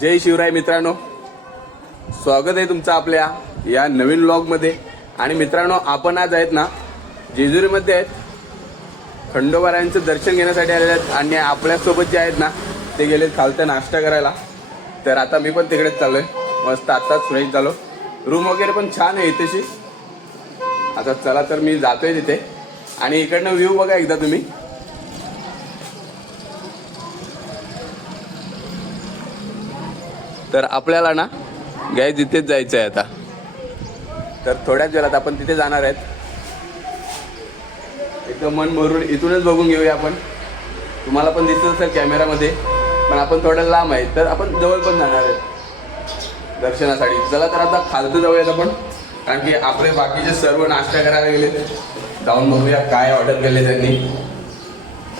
जय शिवराय मित्रांनो, स्वागत आहे तुमचं आपल्या या नवीन व्लॉगमध्ये. आणि मित्रांनो, आपण आज आहेत ना जेजुरीमध्ये आहेत, खंडोबारायांचं दर्शन घेण्यासाठी आलेले आहेत. आणि आपल्यासोबत जे आहेत ना ते गेले खालतं नाश्ता करायला. तर आता मी पण तिकडेच चाललोय. मस्त आत्ताच फ्रेश झालो. रूम वगैरे पण छान आहे इथेशी. आता चला तर मी जातोय तिथे. आणि इकडनं व्ह्यू बघा एकदा तुम्ही. तर आपल्याला ना गाय तिथेच जायचं आहे आता. तर थोड्याच वेळात आपण तिथे जाणार आहेत. एकदम मन भरून इथूनच बघून घेऊया आपण. तुम्हाला पण दिसत असेल कॅमेरामध्ये, पण आपण थोडं लांब आहे तर आपण जवळ पण जाणार आहेत दर्शनासाठी. चला तर आता खालतं जाऊयात आपण, कारण की आपले बाकीचे सर्व नाश्ता करायला गेले. जाऊन बघूया काय ऑर्डर केले त्यांनी.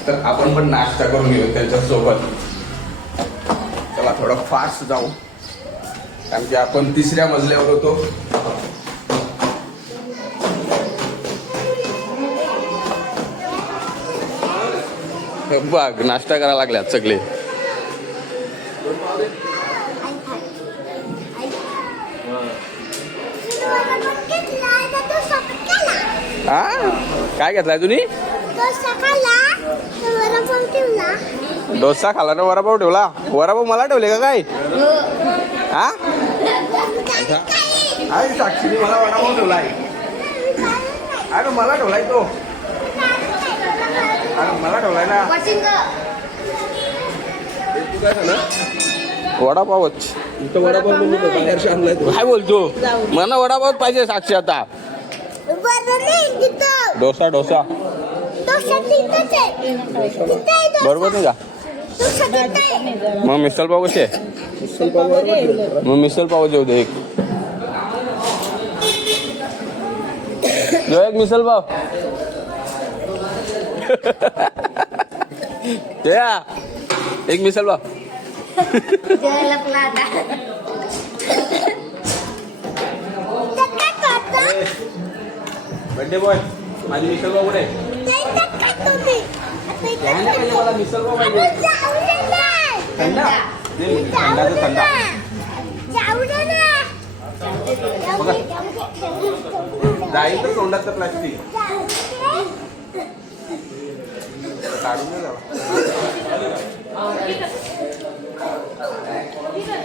तर आपण पण नाश्ता करून घेऊ त्यांच्यासोबत. चला थोडं फास्ट जाऊ, कारण की आपण 3ऱ्या मजल्यावर होतो. बघ नाश्ता करायला लागल्यात सगळे. हा काय घेतलाय तुम्ही? डोसा खाला ना वडापाव ठेवला. वडापाव मला ठेवले का काय? हा साक्षीने मला वडापाव ठेवलाय. अरे मला ठेवलाय तो. अरे मला ठेवलाय ना. तू काय झालं? वडापावच इथं वडापाव बाहेरशी आणलाय. काय बोलतो? मला वडापाव पाहिजे साक्षी आता. डोसा डोसा बरोबर नाही का? मग मिसल पाव कसे? मग मिसल पाव जेव दे एक. एक मिसल पाव. एक मिसल पाव. बर्थडे बॉय माझी मिसल पाव कुठे? मला मिसल पाव पाहिजे. थंडा थंडाचा थंडा जाईल तर तोंडात तर प्लास्टिक काढून नाही जावा.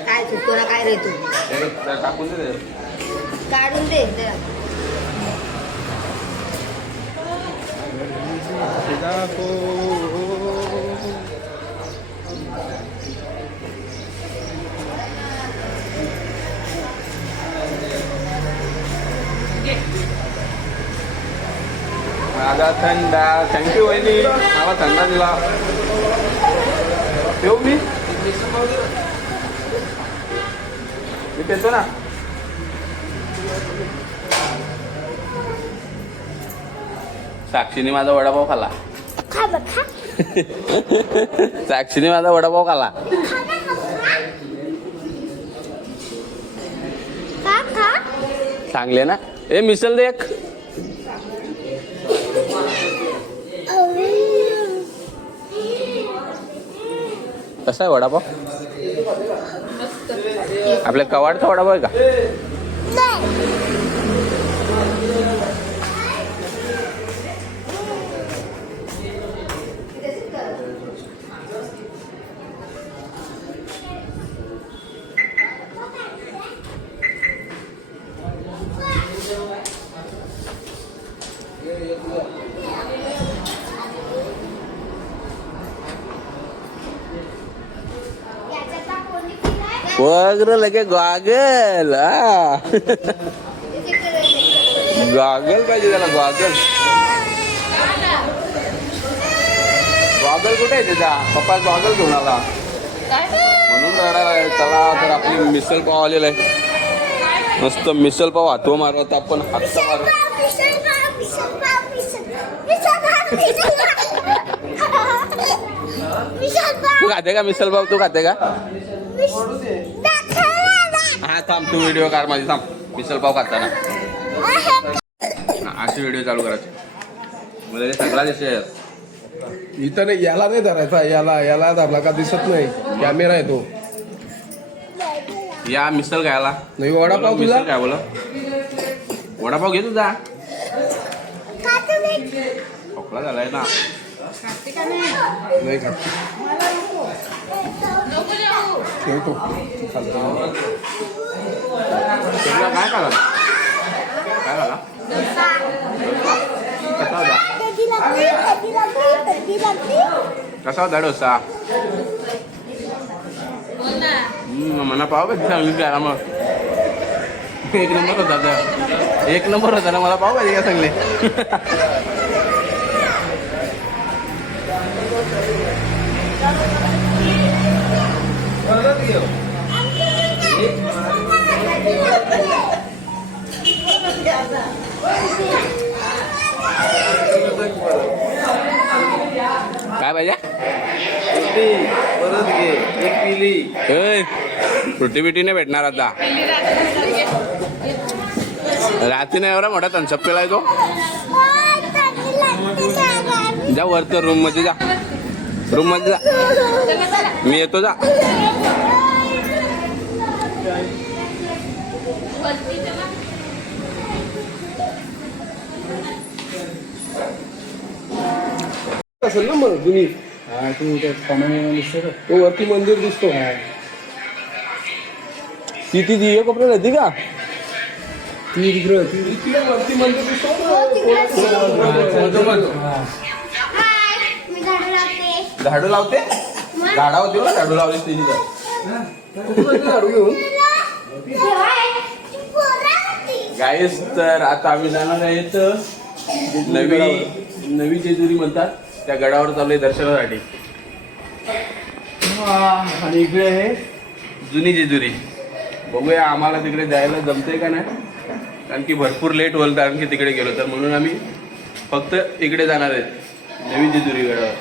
काय तुला काय रे तू टाकून दे काढून दे. माझा थंडा. थँक्यू वहिनी, मला थंडा दिला. ठेवू मी पेतो ना. साक्षीने माझा वडापाव खाल्ला. साक्षीने माझा वडापाव खाल्ला. चांगले ना. ए मिसल दे एक. कसा आहे वडापाव? आपल्या कवाडचा वडापाव आहे का? वगैरे लगे गॉगल. गॉगल पाहिजे त्याला. गॉगल गॉगल कुठे आहे त्याचा? पप्पा गॉगल घेऊन आला म्हणून रडायला. चला तर आपली मिसल पाव आलेला आहे. मस्त मिसल पाव हातवा मारत आपण. हात मारू. तू खाते का मिसल पाव? तू खाते का? हा थांब, तू व्हिडिओ काढ माझी. थांब. मिसल पाव खाताना अशी व्हिडिओ चालू करायची. मला सगळा दिसतोय. इथं नाही, याला नाही धरायचा. याला धरला का दिसत नाही. कॅमेरा आहे तो. या मिसळ खायला. नाही वडापाव मिसळ तुझा काय बोला वडापाव घे तुझा. खोकला झालाय ना. नाही खात ठेवतो तुला काय खाला काय खाला कसा होता कसा होता डोसा. म्हणा पाव भाजी सांगली काय मग. एक नंबर होता तर एक नंबर होता ना. मला पाव भाजी काय सांगले. काय पाहिजे परत घे एक पिली. फ्रुटी बिटी नाही भेटणार आता. रात्री नाही एवढा मोठा थम्सअप पेलाय तो. जा वरती रूम मध्ये जा. रूम मध्ये जा. मी येतो जा. असेल ना मग जुनी. तो वरती मंदिर दिसतो. ती ती कोपऱ्यात होती का. ती तिकडे वरती मंदिर दिसतो. झाडू लावते. झाडा होती बघा झाडू लावलीस तिची तर. झाडू घेऊन गाईस तर आता आम्ही जाणार आहेत नवी जेजुरी म्हणतात त्या गडावर चाललोय दर्शनासाठी. आणि इकडे आहे जुनी जेजुरी. बघूया आम्हाला तिकडे जायला जमतंय का नाही. कारण की भरपूर लेट होईल कारण की तिकडे गेलो तर. म्हणून आम्ही फक्त इकडे जाणार आहेत नवी जेजुरी गडावर.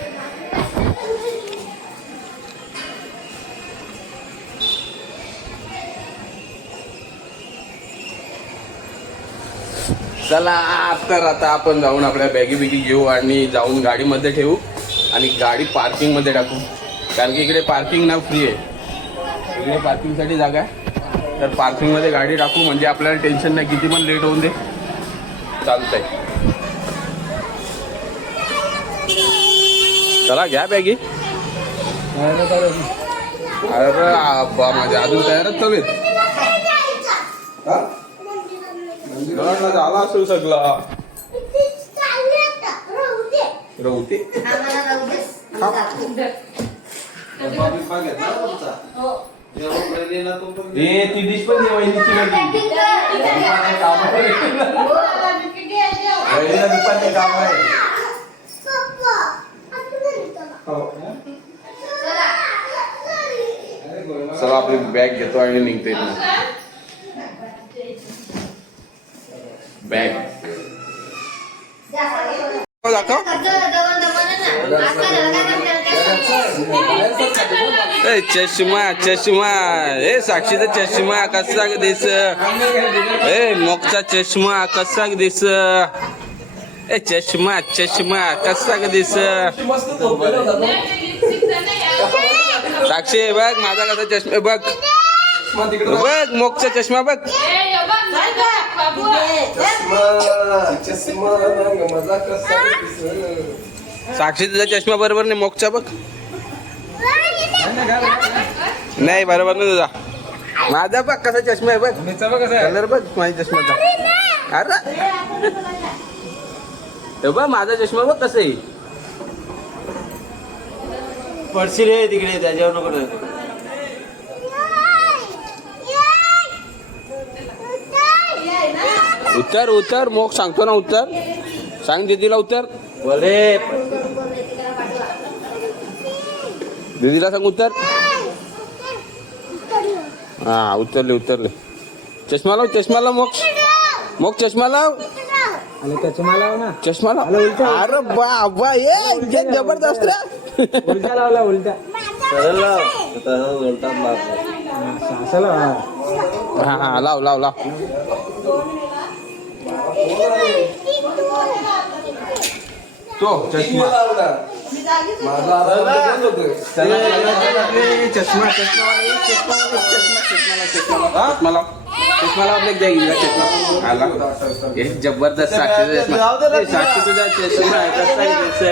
चला तर आता आपण जाऊन आपल्या बॅगी बिगी घेऊ आणि जाऊन गाडीमध्ये ठेवू आणि गाडी पार्किंगमध्ये टाकू. कारण की इकडे पार्किंग ना फ्री आहे. इकडे पार्किंगसाठी जागा आहे तर पार्किंगमध्ये गाडी टाकू म्हणजे आपल्याला टेन्शन नाही. किती पण लेट होऊन दे चालतंय. चला घ्या बॅगी. अरे आबा माझ्या अजून तयारच चालू आहेत. झाला असेल सगळा. रवते ती डिश पण वहिनीची दुपारचे काम आहे. चला आपली बॅग घेतो आणि निघते बॅग. दाखव. ए चष्मा चष्मा ए साक्षीचा चष्मा कसा दिस. ए मोकचा चष्मा कसा दिस. ए चष्मा चष्मा कसा दिस. साक्षी बघ माझा कसा चष्मा बघ. बघ मोकचा चष्मा बघ. साक्षी तुझा चष्मा बरोबर नाही. मोकचा बघ. नाही बरोबर नाही तुझा. माझा बघ कसा चष्मा आहे बघ. कलर बघ माझ्या चष्माचा. अरे बघ माझा चष्मा बघ कसं आहे. पडशी रे तिकडे त्याच्यावर नको. उत्तर उत्तर मोक सांगतो ना. उत्तर सांग दीदीला. उत्तर बोले दीदीला सांग उत्तर. हा उतरले उतरले. चष्मा लाव चष्मा लाव मोक्ष. मोक चष्मा लाव. चष्मा लाव ना. चष्मा लाव. अरे बाबा ये जबरदस्त रे. उलटा लावला उलटा. सरळ लाव. उलटा लाव. असं लाव. हा हा लाव लाव लाव. तो चष्मा माझा आराम बंद होतोय. चष्मा चष्माला आपल्या चष्मा आला हे जबरदस्त साक्षीचा चष्मा ए, साक्षी तुझा चष्मा आहे कसा आहे कसा?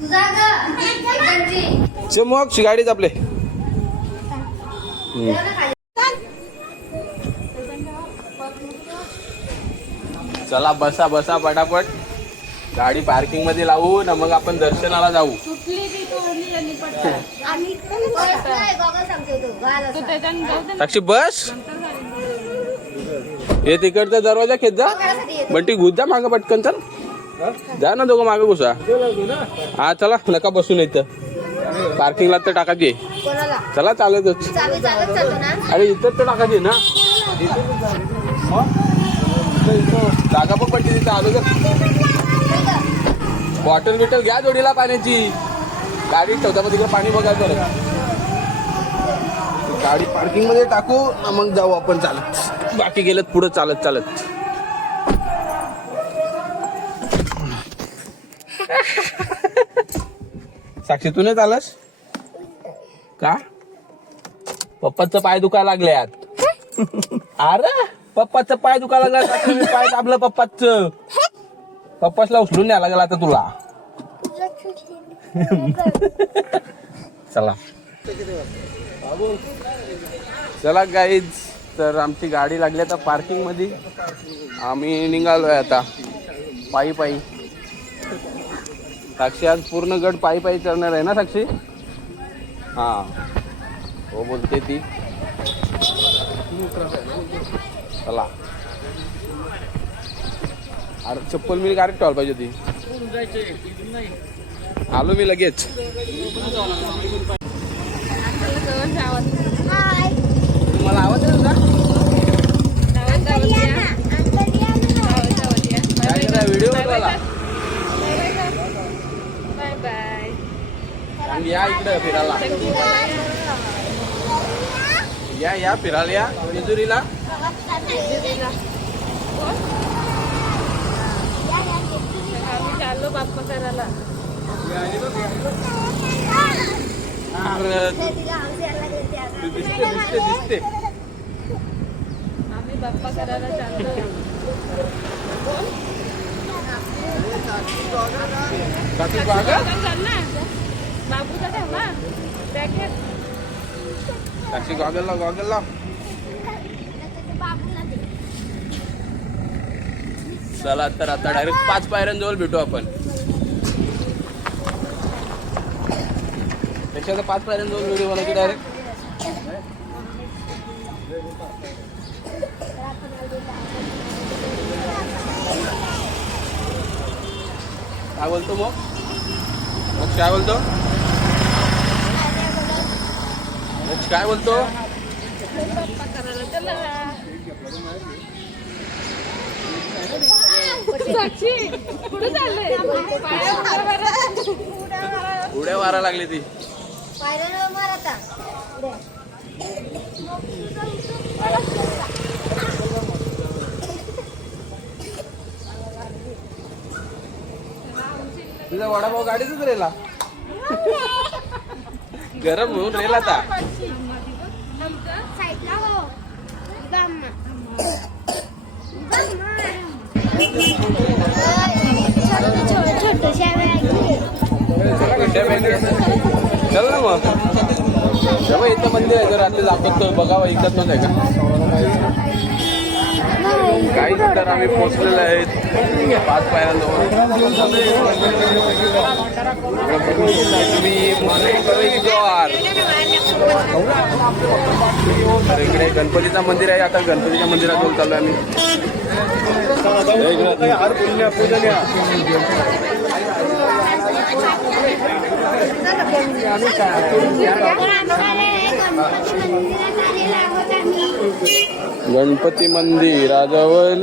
तुझा ग चमक गाडीच आपले चला बसा बसा पटापट गाडी पार्किंग मध्ये लावू ना मग आपण दर्शनाला जाऊ. गॉगल सांगतो तो घाल असा. साक्षी बस हे तिकडचा दरवाजा खेच जा बंटी घुस जा मागं पटकन चल जा ना दोघं मागं घुसा. हा चला नका बसून इथं पार्किंगला तर टाकायची कोणाला चला चालतच चावी चालत चालतो ना. अरे इथं तर टाकायची ना जागा पण पडते तिथं आलो तर बॉटल बिटल घ्या जोडीला पाण्याची गाडी ठेवता पण तिकडे पाणी बघा परत गाडी पार्किंग मध्ये टाकू ना मग जाऊ आपण चालत बाकी गेलं पुढं चालत चालत. साक्षी तू नाही चालस का पप्पाचं पाय दुखायला लागल्यात. अरे पप्पाचं पाय दुखायला लागला मी पाय दाबलं पप्पाचं पप्पासला उचलून न्यायला लागला आता तुला. चला चला गाईज तर आमची गाडी लागली आता पार्किंग मध्ये आम्ही निघालोय आता पायी पायी. साक्षी आज पूर्ण गड पायी पायी चढणार आहे ना साक्षी? हा हो बोलते ती. चला अरे चप्पल मी गाडीत ठेवायला पाहिजे होती. आलो मी लगेच. तुम्हाला आवाज येतो का? काय करा व्हिडिओ बनवायला आणि या इकडं फिरायला या फिरायला या जेजुरीला. चाललो बाप्पा करायला. दिसते आम्ही बाप्पा करायला चाललो. चाल ना बाबूचा ठेव ना पॅकेट. साक्षी गॉगल लाव चला तर आता डायरेक्ट 5 पायऱ्यांजवळ भेटू आपण. त्याच्या 5 पायऱ्यांजवळ व्हिडिओ बनवायची डायरेक्ट. काय बोलतो मग काय बोलतो काय बोलतो बाप्पा करायला चला. साक्षी कुठे चाललंय? उड्या मारा लागली ती. पायऱ्यांवर मार आता. तुझा वडापाव गाडीतच रेला गरम होऊन रेला आता. साईडला हो. चल ना मग तेव्हा इथं मंदिर आहे जर रात्री दाखवतो बघावं इकत आहे का काही तर आम्ही पोहोचलेलो आहेत 5 पायऱ्यांजवळ. तुम्ही तर इकडे गणपतीचं मंदिर आहे. आता गणपतीच्या मंदिरात चालू आहे गणपती मंदिराजवळ.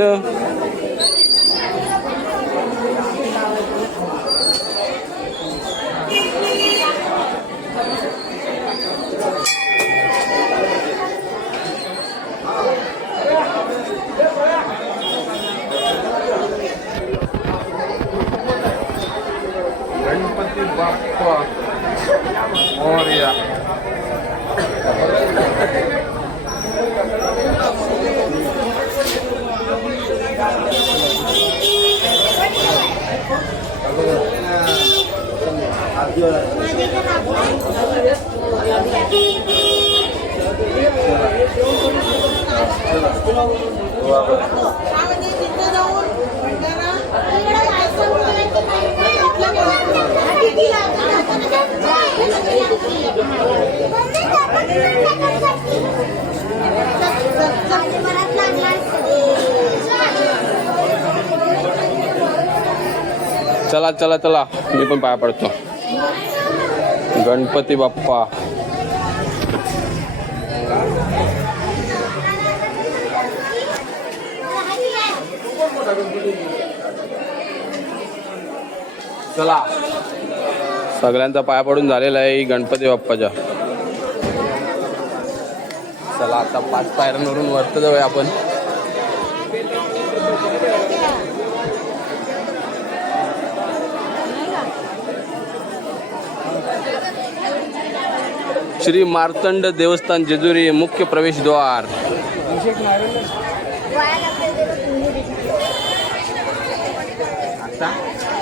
गणपती मोरया. चला चला चला, मी पण पाया पडतो. गणपती बाप्पा. चला, सगळ्यांचा पाया पडून झालेला आहे गणपती बाप्पाच्या. चला आता 5 पायऱ्यांवरून वरत जाऊया आपण. श्री मार्तंड देवस्थान जेजुरी मुख्य प्रवेशद्वार.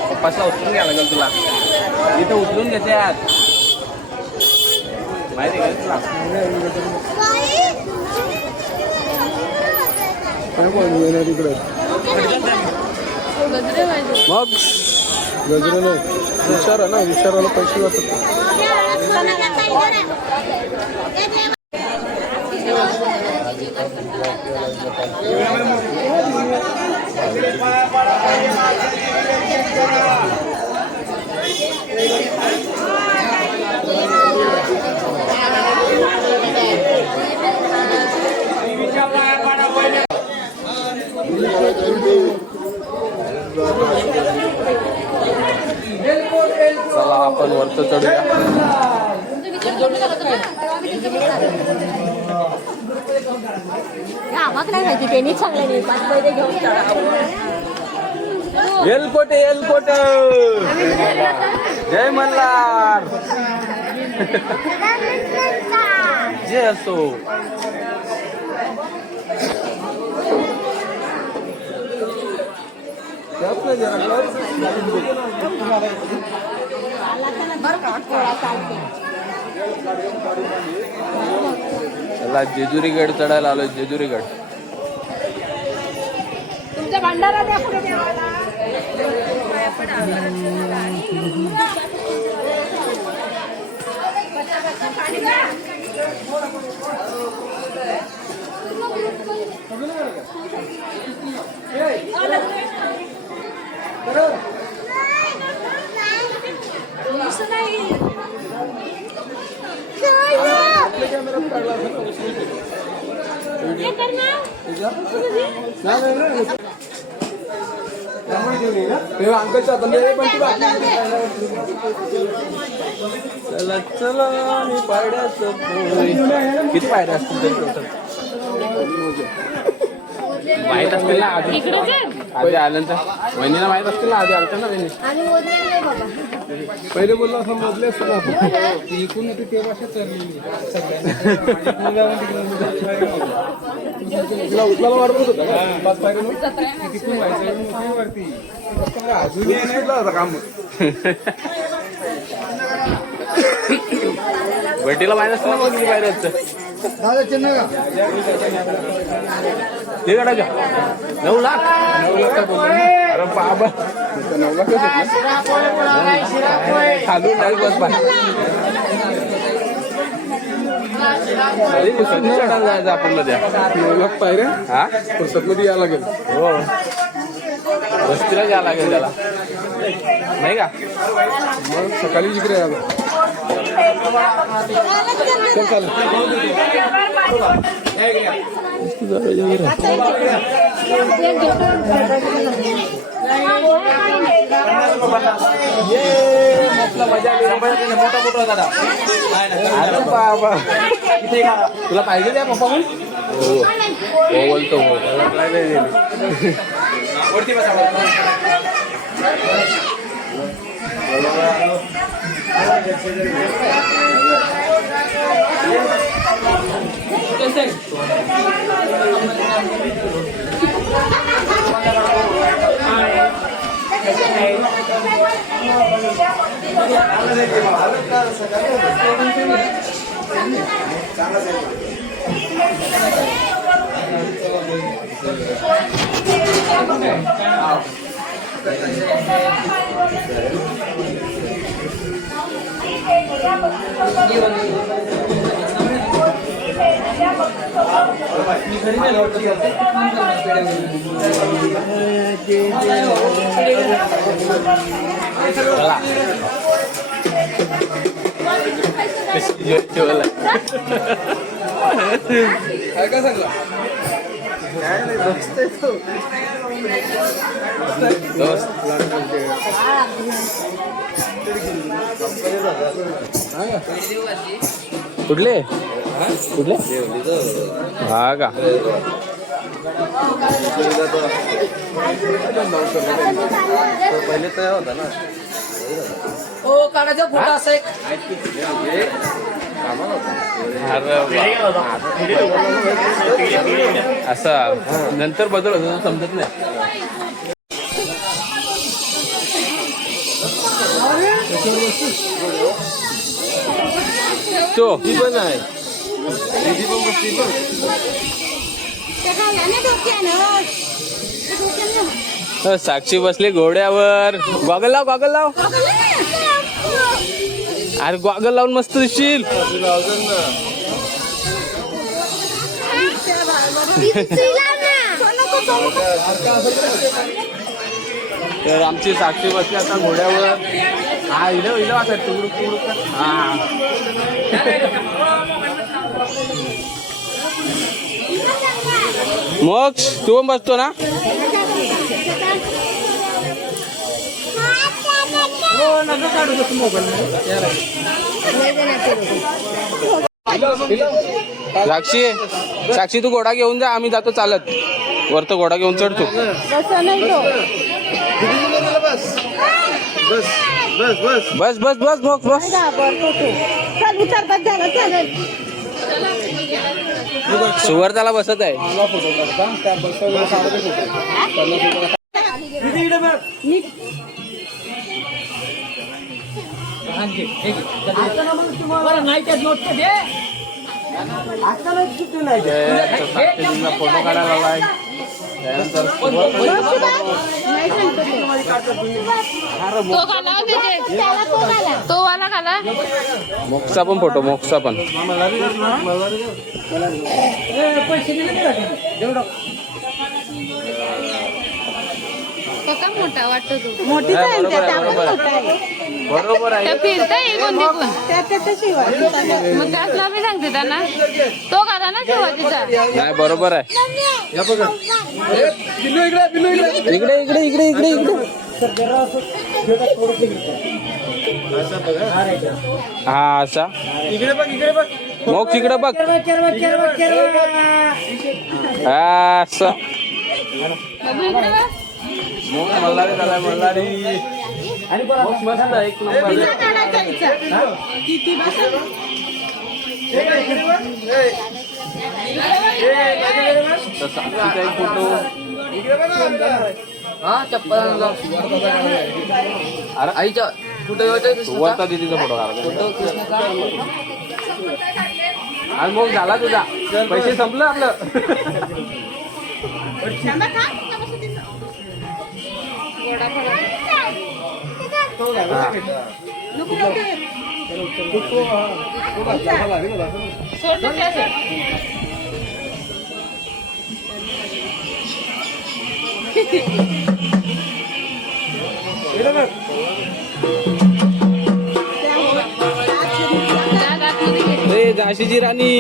पप्पाला उचलून घ्यायला लागेल तुला. इथं उचलून घेतात माहिती आहे का तुला? मग गजरे नाही विचारा ना, विचारायला पैसे जातात. चला आपण वरत चढूया. आम्हाला नाही माहिती, त्यांनी चांगलं नाही. 5 पहिले घेऊन एलकोटे एलकोटे. जय मल्हार. जय असो. चला जेजुरी गड चढायला आलोय. जेजुरी गड. तुमच्या भंडारा द्या पुढे देवाला. अंकलच्या चला चला आणि पायऱ्याचं पोय. किती पायऱ्या असतील टोटल माहित असतील ना? आधी आधी आल्यानंतर वहिनीला माहित असतील ना? आधी आलतं ना वहिनी. आणि मोदी आणलंय बाबा. पहिले बोलला असं मोजले असतं ना आपण. इकून ती ते भाषा चाललेली तिला उचलायला मारत होतं का 5 पायऱ्यांवर? तिकून व्हायचं वरती अजूनही होता काम. बटीला माहित असतं ना मग किती पायऱ्या असतं. ते काढायच्या 9 लाख. 9 लाख अरे बाबा 9 लाख खालून डायरेक्ट बस पाय. कधी चढायला जायचं आपण मध्ये. 9 लाख पायऱ्या हा फुर्सत मध्ये यायला लागेल. हो वस्तीला जायला लागेल त्याला नाही का? मग सकाळी जिकडे यायला चल चालेल. अरे बाबा तुला पाहिजे त्या पप्पा पण? हो बोलतो काय काय सांगला काय नाही दोस्त आहे तो. कुठले कुठले हा का पहिले तयार होता ना. हो काढायचा फोटो असा एक असा नंतर बदल होतो समजत नाही. तो ती पण आहे. दीदी पण बसली पण. साक्षी बसली घोड्यावर. गॉगल लाव गॉगल लाव. अरे गॉगल लावून मस्त दिसशील. तर आमची साक्षी बसली आता घोड्यावर. हा इलो इलो आता तुकडुक तुकडुक. हा मोक्ष तू पण बसतो ना. साक्षी साक्षी तू घोडा घेऊन जा. आम्ही जातो चालत. वर तो घोडा घेऊन चढतो. बस बस बस बस बस बस बस बस. सुवर्ताला बसत आहे. फोटो काढता त्या बसवर फोटो. नाही त्यात नोट दे फोटो काढायला लावाय. त्यानंतर तो घाला तो वाला घाला. मोक्षचा पण फोटो. मोक्षचा पण का मोठा वाटतो तू. मोठीच आहे बरोबर त्या, आहे, बरोबर त्यामुळे आहे. मोठा आहे. बरोबर आहे. त्या फिरता एकूण तिकून. त्याशिवाय मग त्यातला मी सांगते त्यांना तो घाला ना शिवाजीचा. नाही बरोबर आहे. या बघा. बिल्लू इकडे बिल्लू इकडे. इकडे इकडे इकडे इकडे इकडे. हा असा. इकडे बघ इकडे बघ. मोक्ष इकडे बघ. हा असं. मोक्ष मल्हारी झालाय. मल्हारी मोक्ष मस्त आहे. एक नंबर. तर साक्षीचा एक फोटो. हा चप्पल अरे आईच्या कुठे सुवर्ता दीदीचा फोटो काढा. फोटो कृष्ण का आणि मग झाला तुझा. पैसे संपलं आपलं. सोड ना त्याचं. जा, आतमध्ये घे. ए झाशीची राणी.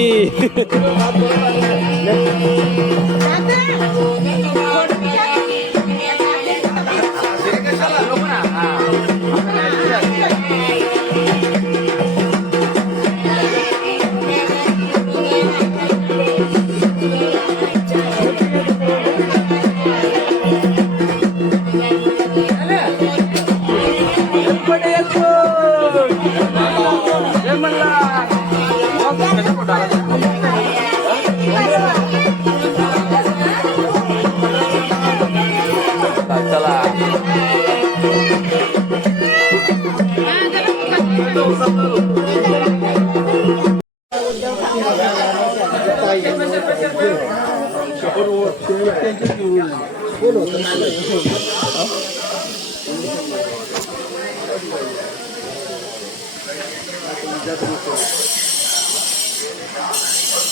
चला.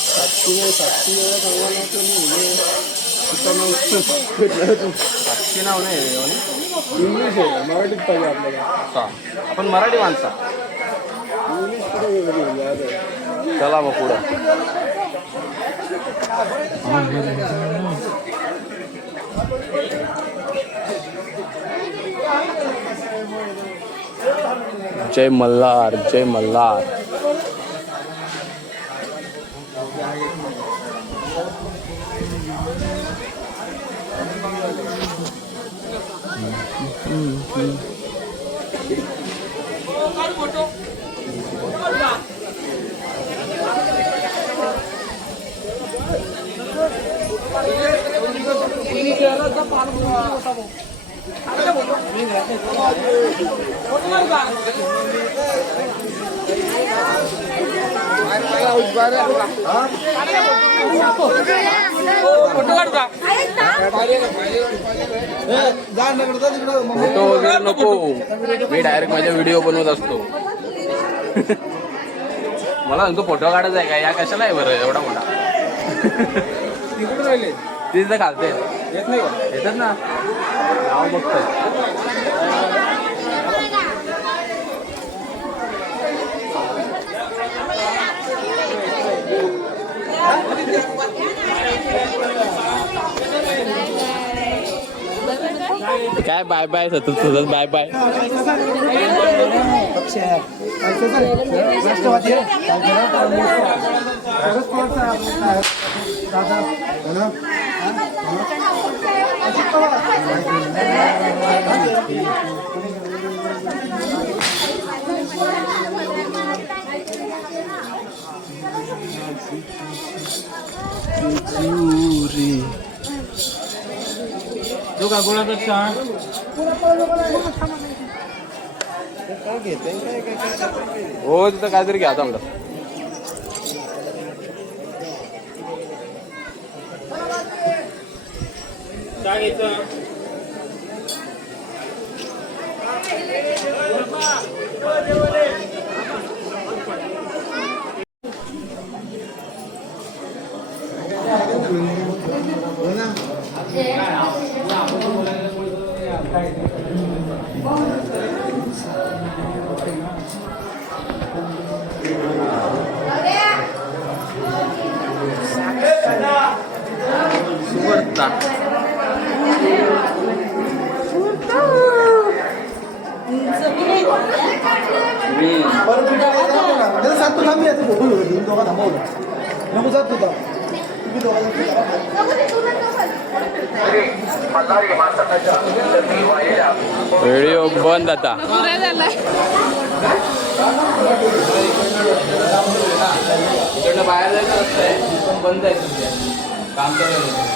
साक्षी एवढा चांगला नव्हतं मी साक्षी नाव नाही इंग्लिश आहे मराठीत पाहिजे आपल्याला. आपण मराठी माणसा. इंग्लिश कुठे वेगळी याद आहे. चला मग पुढं. जय मल्हार, जय मल्हार. फोटो वगैरे नको, मी डायरेक्ट माझ्या व्हिडिओ बनवत असतो. मला सांगतो फोटो काढायचा आहे का? या कशाला आहे बरं एवढा मोठा? तिकडे राहिले तीच तर खालते येत नाही का? येतात ना, नाव बघतोय. काय बाय बाय सतत सतत बाय बाय. जो का गोळाचा चहा हो तिथं काहीतरी घ्या आता. व्हिडिओ बंद आता. पुरा झालाय. इकडनं बाहेर जायचं रस्ता आहे पण बंद आहे सध्या, काम चालू आहे.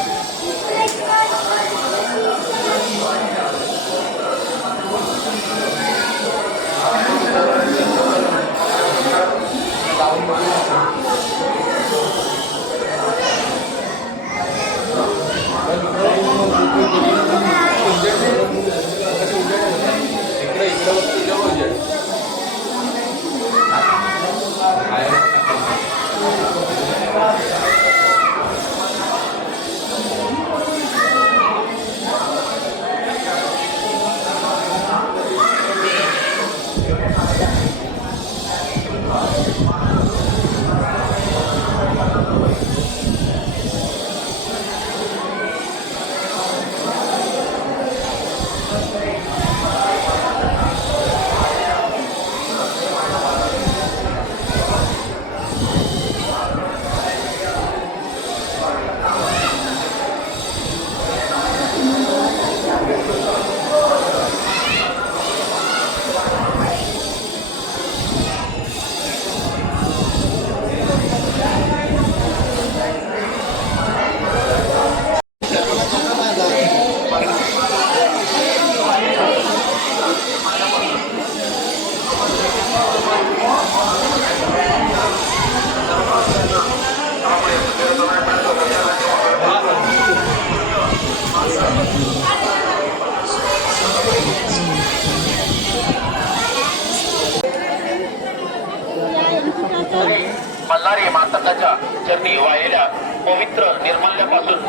मल्हारी मातंगाच्या चरणी वाहिलेल्या पवित्र निर्मल्यापासून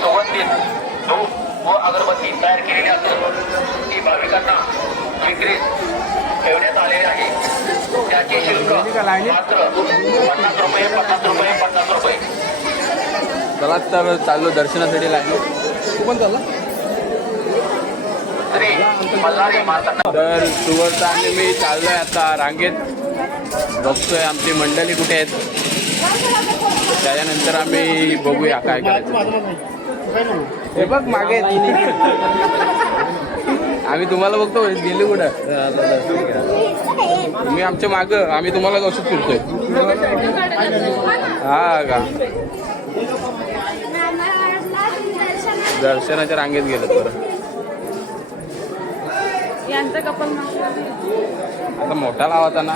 सुगंधित धूप व अगरबत्ती तयार केलेली असून ती भाविकांना विक्रीस ठेवण्यात आलेली आहे. त्याचे शुल्क मात्र 50 रुपये 50 रुपये 50 रुपये. चला तर चाललो दर्शनासाठी लाईन. तू पण चालला श्री मल्हारी मातंगा. तर सुवर्ता आणि मी चाललोय आता रांगेत. बघतोय आमची मंडळी कुठे आहेत. त्याच्यानंतर आम्ही बघूया काय करायचं. हे बघ मागे आम्ही तुम्हाला बघतो गेले कुठं. तुम्ही आमच्या मागं आम्ही तुम्हाला कसं फिरतोय. हा का दर्शनाच्या रांगेत गेलं बरं. यांचं कपल आता मोठा लावाता ना.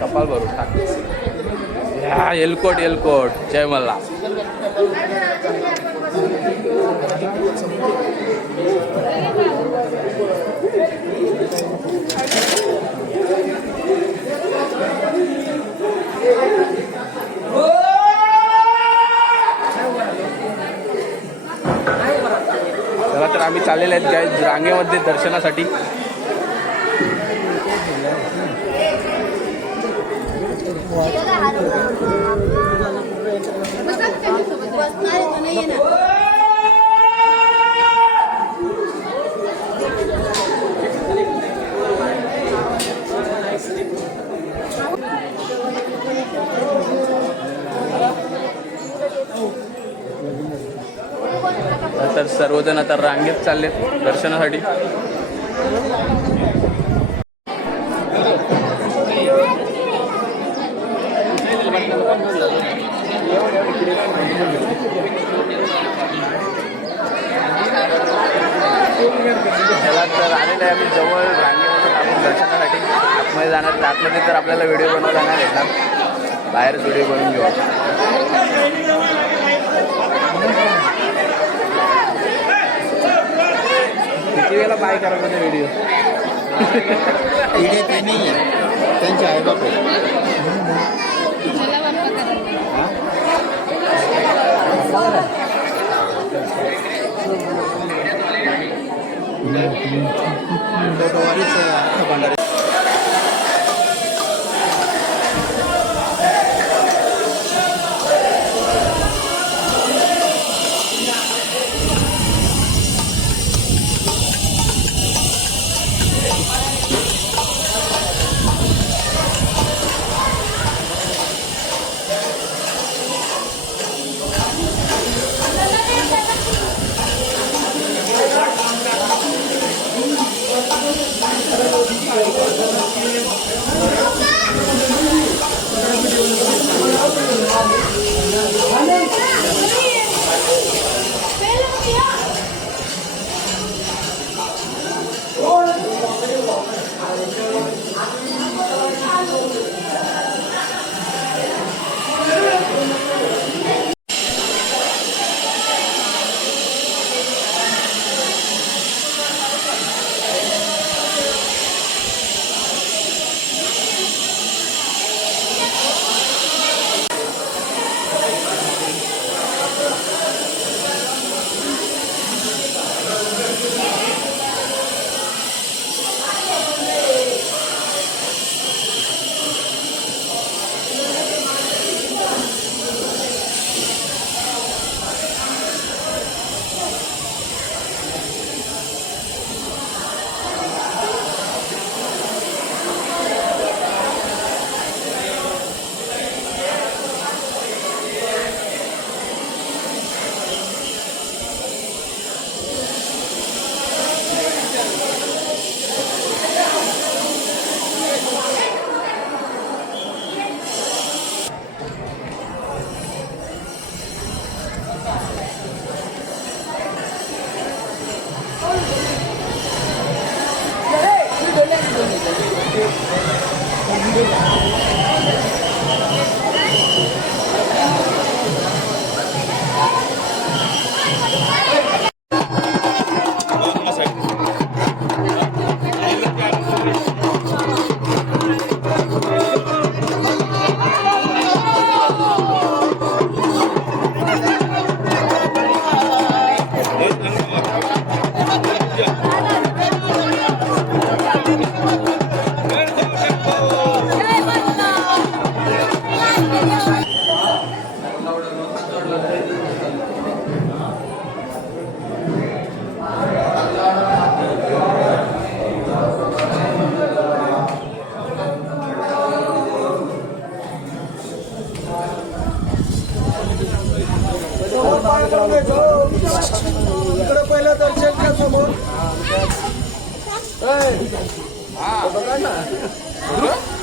कपाल भरून टाक. एलकोट एलकोट जय मल्ला. चला तर आम्ही चाललेले आहेत काय रांगेमध्ये दर्शनासाठी. तर सर्वजण आता रांगेत चाललेत दर्शनासाठी. त्याला तर आलेलं आहे आम्ही जवळ रांगेमध्ये आपण दर्शनासाठी. आतमध्ये जाणार आतमध्ये तर आपल्याला व्हिडिओ बनवता नाही भेटणार. बाहेरच व्हिडिओ बनवून घेऊ. किती वेळेला बाय करायचा ते व्हिडिओ. व्हिडिओ ते नाही आहे त्यांचे आई बाप भंडारी.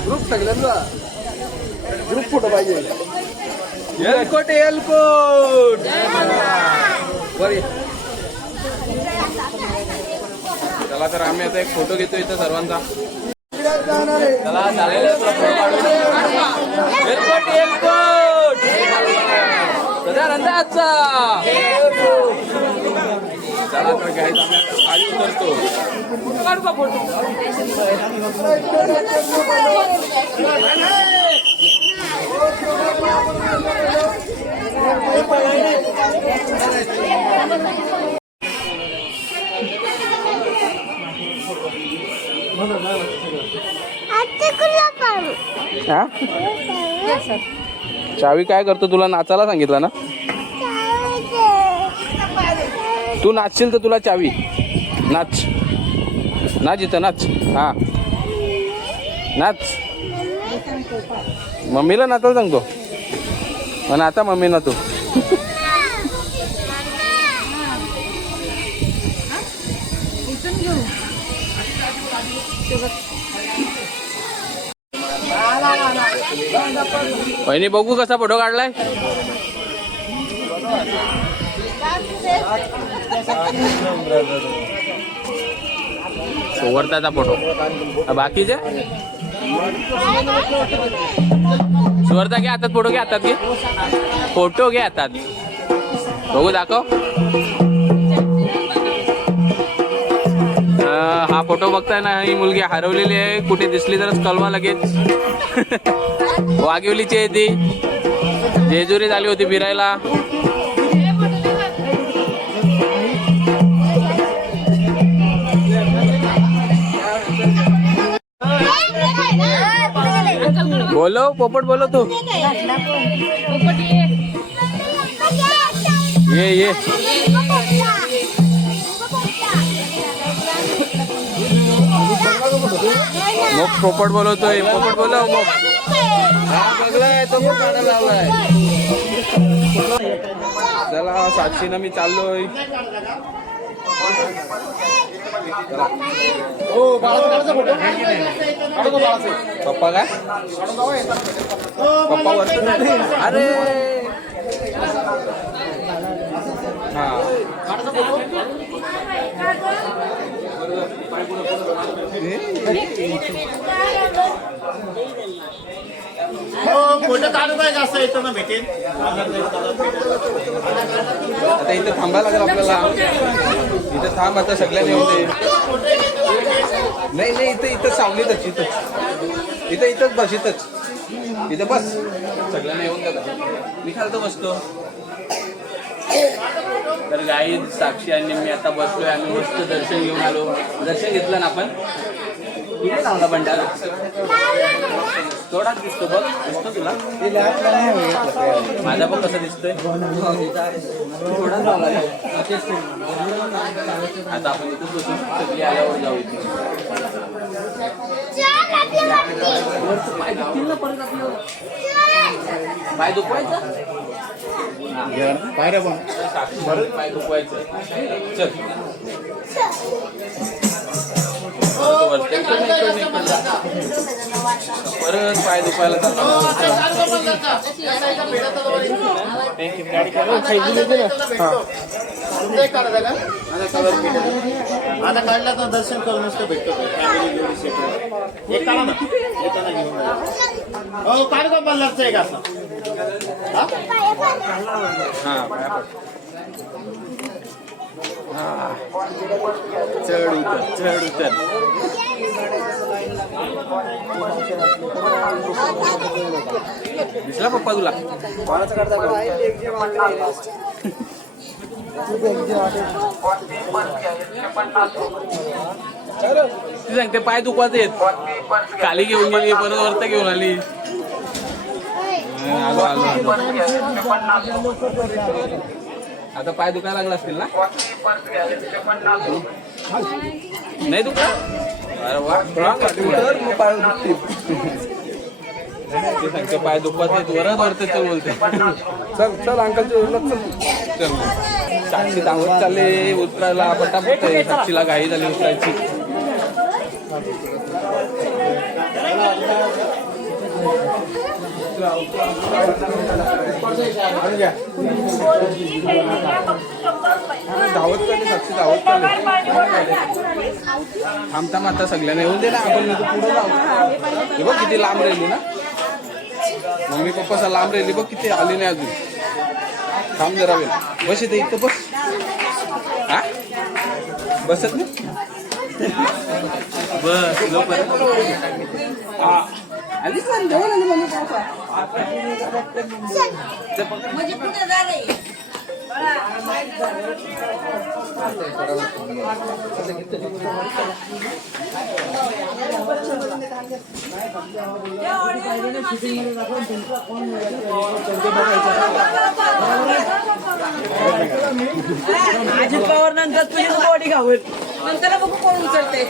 ग्रुप सगळ्यांचा ग्रुप फोटो पाहिजे. एलकोट एलकोट बरे. चला तर आम्ही आता एक फोटो घेतो इथं सर्वांचा. चला चालेल एलकोट एलकोट आजचा. चला तर काय खाली उतरतो. काढू का फोटो. चावी काय करतो तुला नाचायला सांगितलं ना. तू नाचशील तर तुला चावी. नाच नाच इथं नाच. हा नाच. मम्मीला नाचायला सांगतो पण आता मम्मी ना तू. वहिनी बघू कसा फोटो काढलाय. सुवर्ताचा फोटो. बाकीचे सुवर्ता घे हातात. फोटो घे हातात. घे फोटो घे हातात. बघू दाखव. हा फोटो बघताय ना. ही मुलगी हरवलेली आहे. कुठे दिसली तरच कळवा लगेच. वाघिवलीची आहे ती. जेजुरी झाली होती फिरायला. बोलो पोपट बोलो तू. ये मग पोपट बोलवतोय. पोपट बोलव मग. हा बघलाय तो मग गाणं लावलाय. चला साक्षीनं मी चाललोय. पप्पा काय पप्पा वरती. अरे हा फोटो काढू काय जास्त येतो ना भेटेल. आता इथं थांबायला लागेल आपल्याला. इथं थांब आता सगळ्यांनी होते. नाही नाही इथं इथं सावलीतच. इथंच बस. इथं बस. सगळ्यांना येऊन जातात. मी खालतो बसतो. तर गाई साक्षी आणि मी आता बसलोय. आम्ही मस्त दर्शन घेऊन आलो. दर्शन घेतलं ना आपण. किती लावला भंडारा. थोडाच दिसतो बघ. दिसतो तुला माझा पण कसं दिसतोय. थोडाच लावला. आता आपण इथंच बसू. सगळी आल्यावर जाऊ. इथे पाय दुखतील ना परत आपलं. पाय दुखवायचा. पायऱ्या पण पाय दुखवायचं. चल परत पाय दुखायला आता काढला तर दर्शन करून नुसतं भेटतो. एक काढा ना. येताना घेऊन जा. हो काढ का बल्लारचा एक असा. चढ उतर. दिसला पप्पा तुला. ती सांगते पाय दुखवायचे आहेत. खाली घेऊन गेली परत वरती घेऊन आली. आता पाय दुखायला लागला असतील ना. नाही दुखा. अरे वा पाय दुखतील. सांगते पाय दुखवायचे वरच वरते चल बोलते. चल अंकलची चल. साक्षी सांगत चालले उतरायला. पटापट साक्षीला घाई झाली उतरायची. धावत चालले साक्षी धावत चालले थांबता आता सगळ्यांना येऊन दे ना आपण नाही तर पुढे जाऊ हे बघ किती लांब राहिली ना मम्मी पप्पा लांब राहिली बघ किती आली नाही अजून थांब जरा वेळ बस इथे इथं बस हा बसत नाही बस आली पण जवळ आली मम्मी म्हणजे पुढे जा रे. अजित पवार नंतर तुझी बॉडी घावल नंतर बघू कोण उचलते.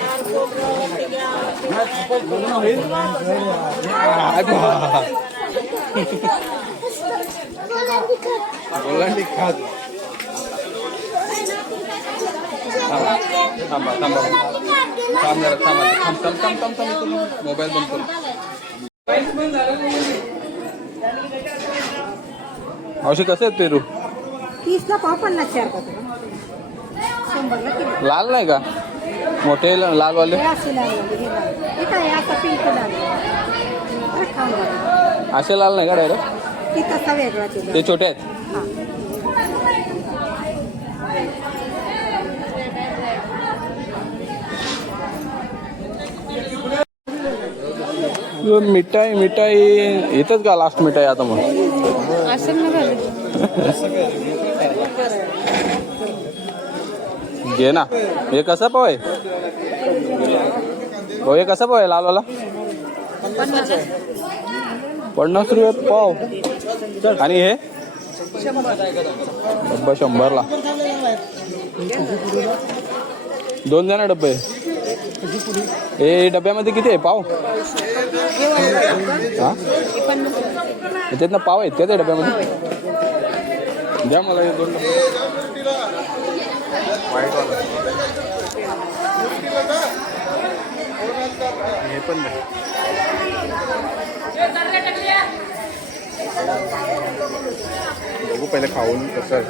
ओलांडी खात थांबा थांबा थांब जरा थांबा थांब थांब थांब थांब थांब मोबाईल बंद करू मावशी कसे आहेत पेरू 30ला पाव 50 चार का 100ला किलो. लाल नाही का मोठे लालवाले हे असे लागले हे लाल. हे काय आता पिंक लागले. अरे खाऊन बघा. असे लाल नाही का डायरेक्ट ती तसा वेगळा केला. ते छोटे आहेत मिठाई मिठाई येतच का लास्ट मिठाई आता मग असेल ना बरं. घे ना हे कसा पाव आहे हो हे कसा पाव आहे लालवाला 50 रुपये पाव आणि हे डब्बा 100ला 2 जण डब्बे हे डब्यामध्ये किती आहे पाव हा त्याच्यात ना पाव आहेत का त्या डब्यामध्ये द्या मला हे 2 डब्बे व्हाईटवाला हे पण द्या बघू पहिले खाऊन कसं आहे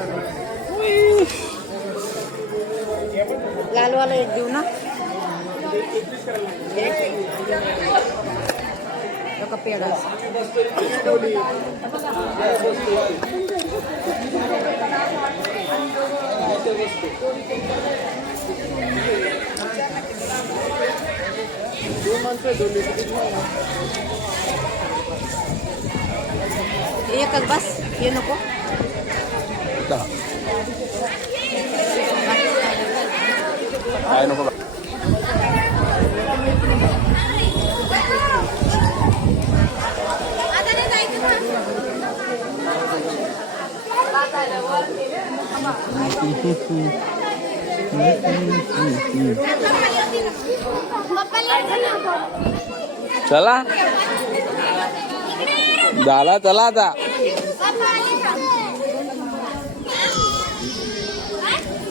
लालवाला एक देऊ ना. एक पेढा. एकच बस हे नको. काय नको चला झाला चला आता